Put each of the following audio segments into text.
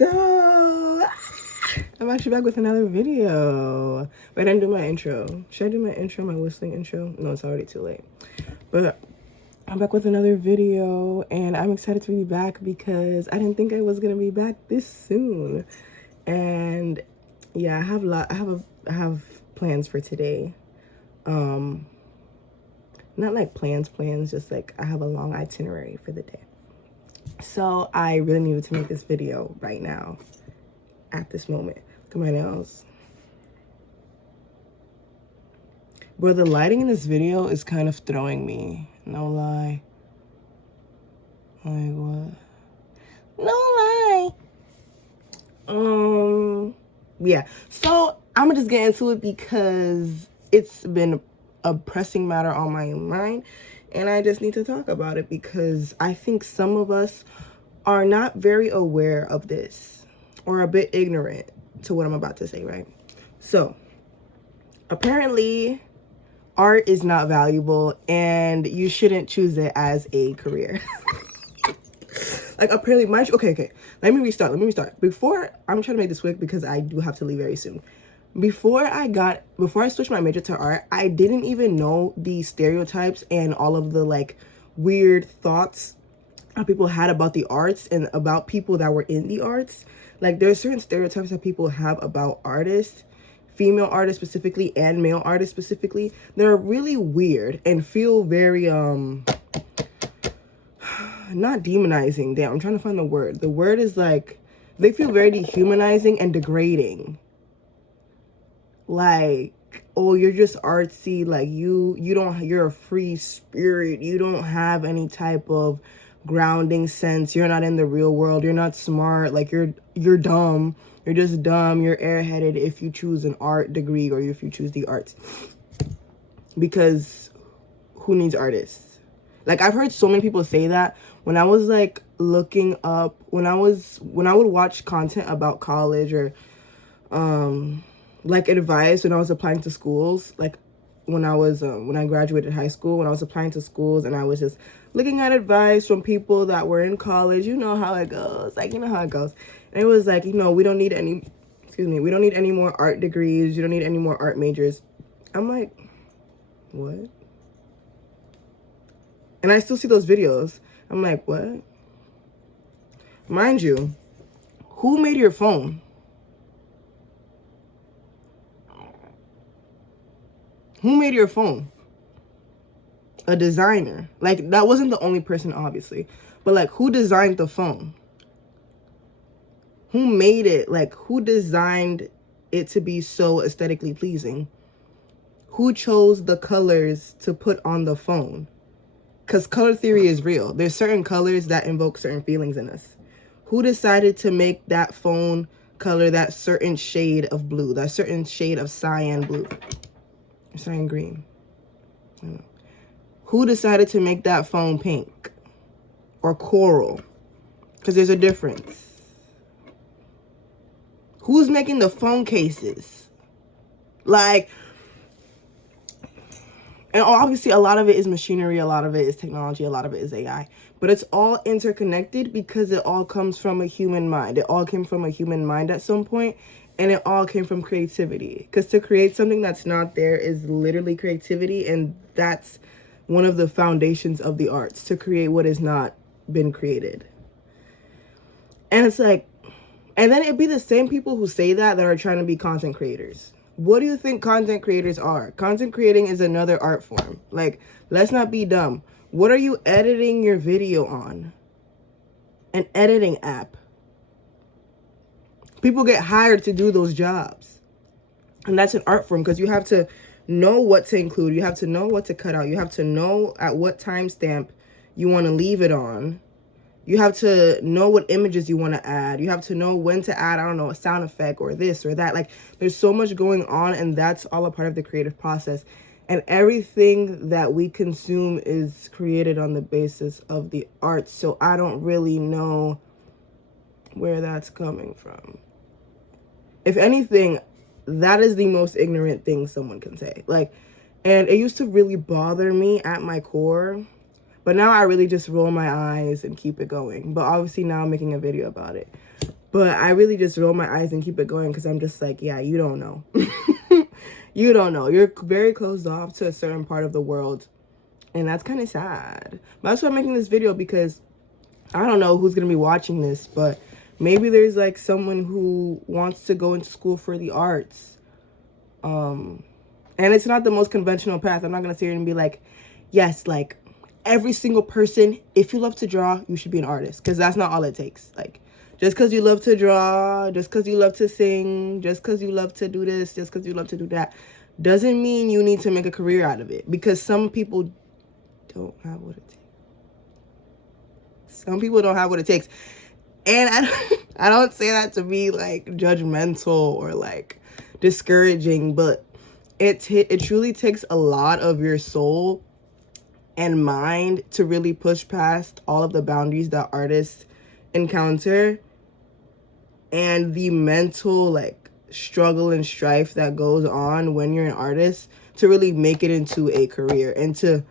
So, I'm actually back with another video. Wait, I didn't do my intro. Should I do my intro, my whistling intro? No, it's already too late. But I'm back with another video, and I'm excited to be back because I didn't think I was gonna be back this soon. And yeah, I have plans for today. Not like plans, just like I have a long itinerary for the day. So I really needed to make this video right now, at this moment. Look at my nails. Bro, the lighting in this video is kind of throwing me. No lie. Like what? No lie. Yeah. So I'm gonna just get into it because it's been a pressing matter on my mind, and I just need to talk about it because I think some of us are not very aware of this or a bit ignorant to what I'm about to say, right? So apparently art is not valuable and you shouldn't choose it as a career. Like apparently okay, let me restart. Before, I'm trying to make this quick because I do have to leave very soon. Before I switched my major to art, I didn't even know the stereotypes and all of the like weird thoughts that people had about the arts and about people that were in the arts. Like there's certain stereotypes that people have about artists, female artists specifically and male artists specifically, that are really weird and feel very not demonizing. Damn, I'm trying to find the word. The word is like, they feel very dehumanizing and degrading. Like, oh, you're just artsy, like you're a free spirit, you don't have any type of grounding sense, you're not in the real world, you're not smart, like you're dumb, you're just dumb, you're airheaded if you choose an art degree or if you choose the arts. Because who needs artists? Like I've heard so many people say that. When I was like looking up, when I would watch content about college or like advice when I was applying to schools, like when I graduated high school, when I was applying to schools, and I was just looking at advice from people that were in college, you know how it goes, like, you know how it goes. And it was like, you know, we don't need any more art degrees, you don't need any more art majors. I'm like, what? And I still see those videos. I'm like, what? Mind you, who made your phone? Who made your phone? A designer. Like, that wasn't the only person, obviously. But, like, who designed the phone? Who made it? Like, who designed it to be so aesthetically pleasing? Who chose the colors to put on the phone? Because color theory is real. There's certain colors that invoke certain feelings in us. Who decided to make that phone color that certain shade of blue, that certain shade of cyan blue? Cyan green. I don't know. Who decided to make that phone pink or coral? Because there's a difference. Who's making the phone cases? Like, and obviously a lot of it is machinery, a lot of it is technology, a lot of it is AI. But it's all interconnected because it all comes from a human mind. It all came from a human mind at some point. And it all came from creativity. Because to create something that's not there is literally creativity. And that's one of the foundations of the arts, to create what has not been created. And it's like, and then it'd be the same people who say that are trying to be content creators. What do you think content creators are? Content creating is another art form. Like, let's not be dumb. What are you editing your video on? An editing app. People get hired to do those jobs. And that's an art form because you have to know what to include. You have to know what to cut out. You have to know at what timestamp you want to leave it on. You have to know what images you want to add. You have to know when to add, I don't know, a sound effect or this or that. Like, there's so much going on, and that's all a part of the creative process. And everything that we consume is created on the basis of the arts. So I don't really know where that's coming from. If anything, that is the most ignorant thing someone can say. Like, and it used to really bother me at my core, but now I really just roll my eyes and keep it going. But obviously now I'm making a video about it. But I really just roll my eyes and keep it going because I'm just like, yeah, you don't know. You don't know. You're very closed off to a certain part of the world. And that's kind of sad. But that's why I'm making this video, because I don't know who's going to be watching this, but maybe there's like someone who wants to go into school for the arts. And it's not the most conventional path. I'm not going to sit here and be like, yes, like every single person, if you love to draw, you should be an artist. Because that's not all it takes. Like, just because you love to draw, just because you love to sing, just because you love to do this, just because you love to do that, doesn't mean you need to make a career out of it. Because some people don't have what it takes. Some people don't have what it takes. And I don't say that to be like judgmental or like discouraging, but it truly takes a lot of your soul and mind to really push past all of the boundaries that artists encounter, and the mental like struggle and strife that goes on when you're an artist to really make it into a career and to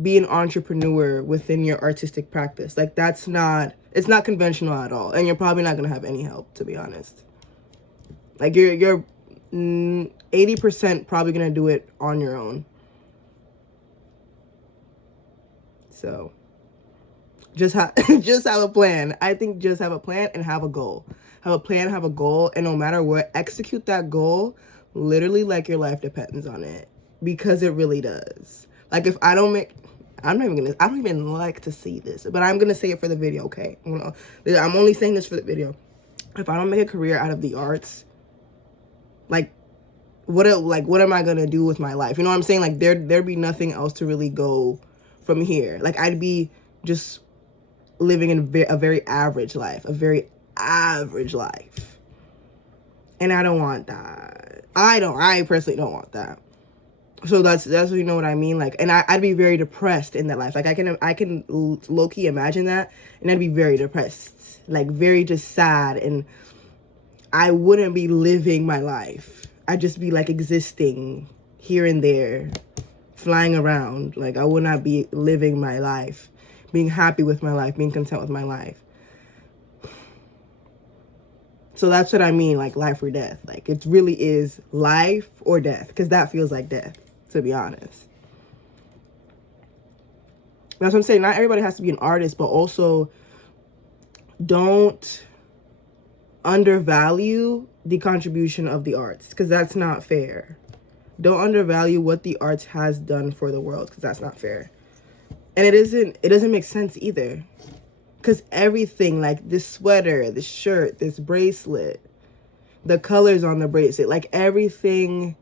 be an entrepreneur within your artistic practice. Like, it's not conventional at all, and you're probably not gonna have any help, to be honest. Like, you're 80% probably gonna do it on your own. So just have a plan. I think just have a plan and have a goal. Have a plan, have a goal, and no matter what, execute that goal literally like your life depends on it, because it really does. Like, if I don't make, I don't even like to see this, but I'm gonna say it for the video, okay? I'm only saying this for the video. If I don't make a career out of the arts, like what am I gonna do with my life? You know what I'm saying? Like, there'd be nothing else to really go from here. Like, I'd be just living in a very average life, and I don't want that. I personally don't want that. So that's you know what I mean. Like, and I'd be very depressed in that life. Like, I can low-key imagine that, and I'd be very depressed, like very just sad, and I wouldn't be living my life. I'd just be like existing here and there, flying around. Like, I would not be living my life, being happy with my life, being content with my life. So that's what I mean, like life or death. Like, it really is life or death, because that feels like death, to be honest. That's what I'm saying. Not everybody has to be an artist, but also don't undervalue the contribution of the arts, because that's not fair. Don't undervalue what the arts has done for the world, because that's not fair. And it doesn't make sense either. Because everything, like this sweater, this shirt, this bracelet, the colors on the bracelet, like everything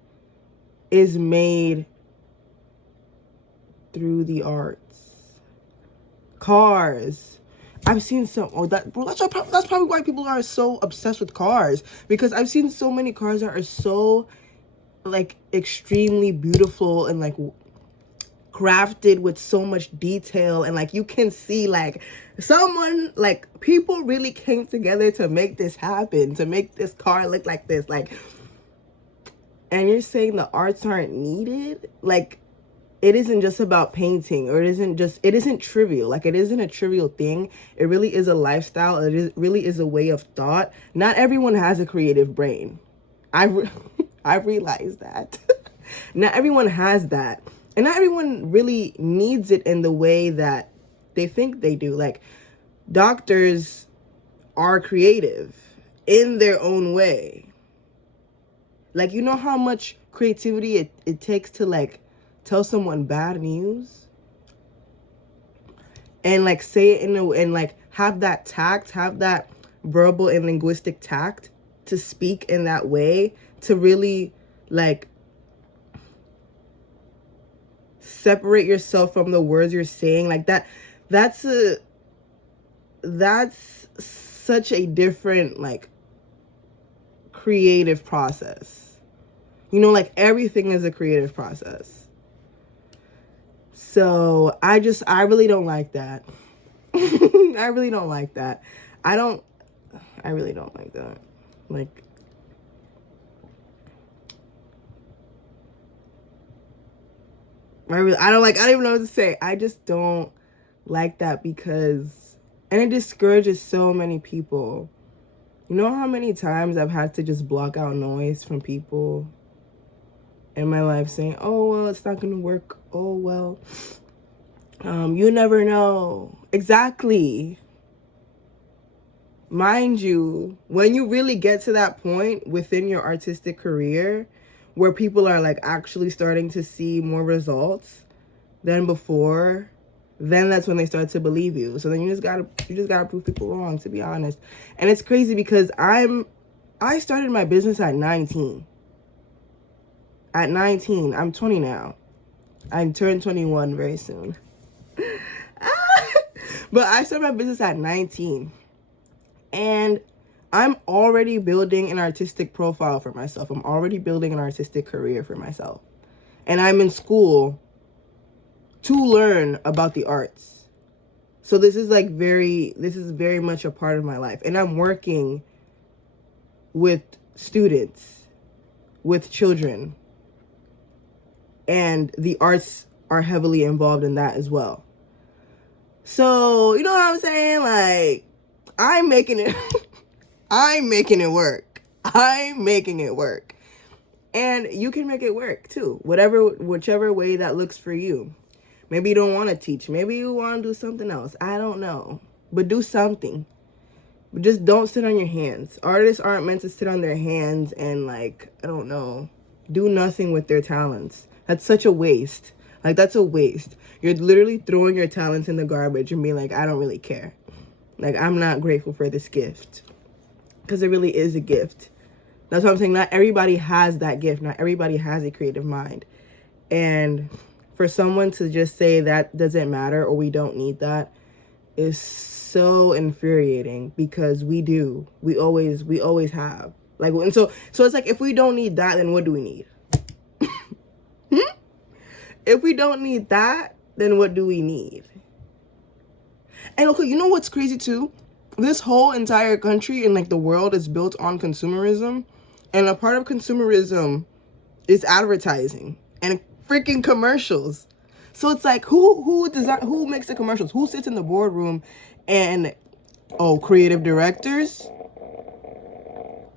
is made through the arts. Cars. I've seen some, that's probably why people are so obsessed with cars. Because I've seen so many cars that are so, like, extremely beautiful and, like, crafted with so much detail, and like you can see like someone, like people really came together to make this happen, to make this car look like this, like, and you're saying the arts aren't needed? Like, it isn't just about painting, or it isn't trivial. Like, it isn't a trivial thing. It really is a lifestyle. Really is a way of thought. Not everyone has a creative brain. I realized that. Not everyone has that. And not everyone really needs it in the way that they think they do. Like, doctors are creative in their own way. Like, you know how much creativity it takes to, like, tell someone bad news? And, like, say it and, like, have that tact, have that verbal and linguistic tact to speak in that way, to really, like, separate yourself from the words you're saying. Like, that's such a different, like, creative process. You know, like, everything is a creative process. So I really don't like that. I really don't like that. I really don't like that. Like, I don't even know what to say. I just don't like that, because, and it discourages so many people. You know how many times I've had to just block out noise from people in my life saying, oh, well, it's not going to work. Oh, well, you never know. Exactly. Mind you, when you really get to that point within your artistic career where people are like actually starting to see more results than before, then that's when they start to believe you. So then you just gotta prove people wrong, to be honest. And it's crazy because I started my business at 19. At 19, I'm 20 now. I turned 21 very soon. But I started my business at 19. And I'm already building an artistic profile for myself. I'm already building an artistic career for myself. And I'm in school to learn about the arts. So this is very much a part of my life. And I'm working with students, with children. And the arts are heavily involved in that as well. So, you know what I'm saying? Like, I'm making it I'm making it work. I'm making it work. And you can make it work too. Whichever way that looks for you. Maybe you don't want to teach. Maybe you want to do something else. I don't know. But do something. But just don't sit on your hands. Artists aren't meant to sit on their hands and like, I don't know, do nothing with their talents. That's such a waste. Like, that's a waste. You're literally throwing your talents in the garbage and being like, I don't really care. Like, I'm not grateful for this gift. Because it really is a gift. That's what I'm saying. Not everybody has that gift. Not everybody has a creative mind. And for someone to just say that doesn't matter or we don't need that is so infuriating, because we do. We always have. Like, and so it's like, if we don't need that, then what do we need? If we don't need that, then what do we need? And okay, you know what's crazy too? This whole entire country and like the world is built on consumerism. And a part of consumerism is advertising and freaking commercials. So it's like, who makes the commercials? Who sits in the boardroom and, creative directors?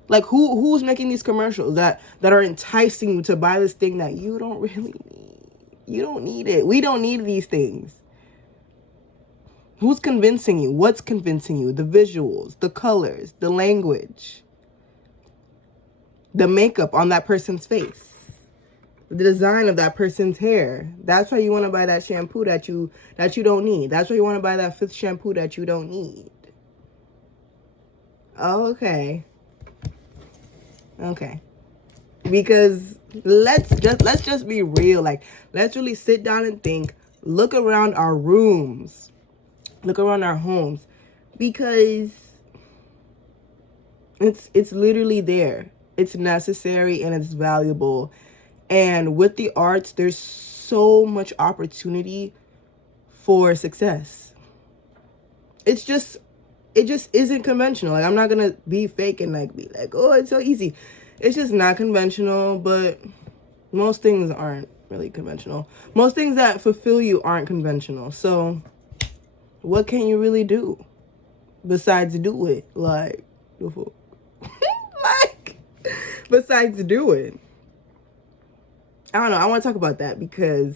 Like, who's making these commercials that are enticing you to buy this thing that you don't really need? You don't need it. We don't need these things. Who's convincing you? What's convincing you? The visuals, the colors, the language, the makeup on that person's face, the design of that person's hair. That's why you want to buy that shampoo that you don't need. That's why you want to buy that 5th shampoo that you don't need. Okay. Because let's just be real. Like, let's really sit down and think. Look around our rooms. Look around our homes. Because it's literally there. It's necessary and it's valuable. And with the arts, there's so much opportunity for success. It just isn't conventional. Like, I'm not gonna be fake and like be like, oh, it's so easy. It's just not conventional. But most things aren't really conventional. Most things that fulfill you aren't conventional. So what can you really do besides do it? Like, like, besides do it. I don't know. I want to talk about that because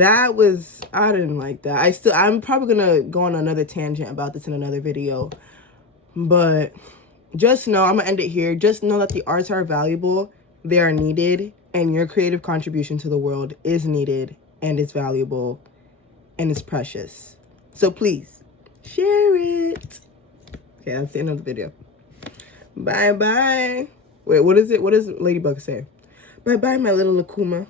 I didn't like that. I'm probably going to go on another tangent about this in another video. But just know, I'm going to end it here. Just know that the arts are valuable. They are needed. And your creative contribution to the world is needed and is valuable and is precious. So please, share it. Okay, that's the end of the video. Bye-bye. Wait, what is it? What does Ladybug say? Bye-bye, my little Akuma.